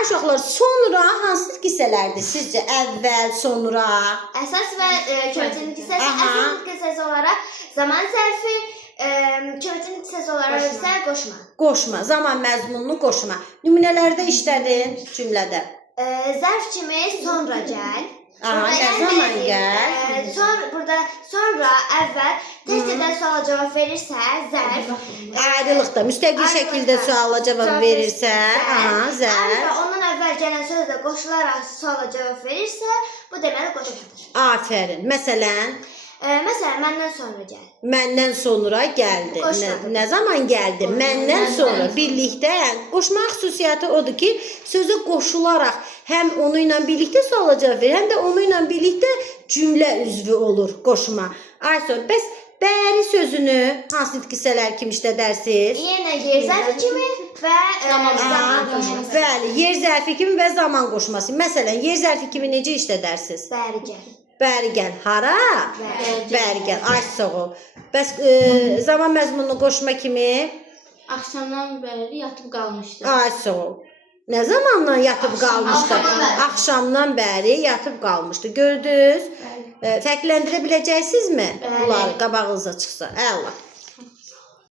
Uşaqlar, sonra hansı hissələrdir sizcə? Əvvəl, sonra? Əsas və köməkçilik hissəsi. Əsas hissəsi olaraq zaman zərfi, köməkçilik hissəsi olaraq isə qoşma. Qoşma, zaman məzmununu qoşma. Nümunələrdə işlədin cümlədə. Zərf kimi sonra gəl. Nə zaman gəl? Sonra, əvvəl, tez-tezdən suala cavab verirsə, zərf. Ayrılıqda, müstəqil şəkildə suala cavab verirsə, zərf. Ondan əvvəl gələn söz də qoşularaq suala cavab verirsə, bu deməli qoşmadır. Afərin. Məsələn, məndən sonra gəl. Məndən sonra gəldi. Nə zaman gəldi? Məndən sonra. Birlikdə qoşma xüsusiyyəti odur ki, sözə qoşularaq həm onu ilə birlikdə suala cavab verir, həm də onu ilə birlikdə cümlə üzvü olur qoşma. Aysun, bəs bəri sözünü hansı hissələr kimi işlədərsiniz? Yenə yer zərfi kimi və zaman qoşması. Bəli, yer zərfi kimi və zaman qoşması. Məsələn, yer zərfi kimi necə işlədərsiniz? Bəri gəl. Bəri gəl. Hara? Bəri gəl. Ay sağ ol. Bəs zaman məzmununu qoşma kimi? Axşamdan bəri yatıb qalmışdı. Ay sağ ol. Nə zamandan yatıb qalmışdı? Axşamdan bəri yatıb qalmışdı. Gördünüz? Fərqləndirə biləcəksinizmi? Bunları qabağınıza çıxsa. Əla.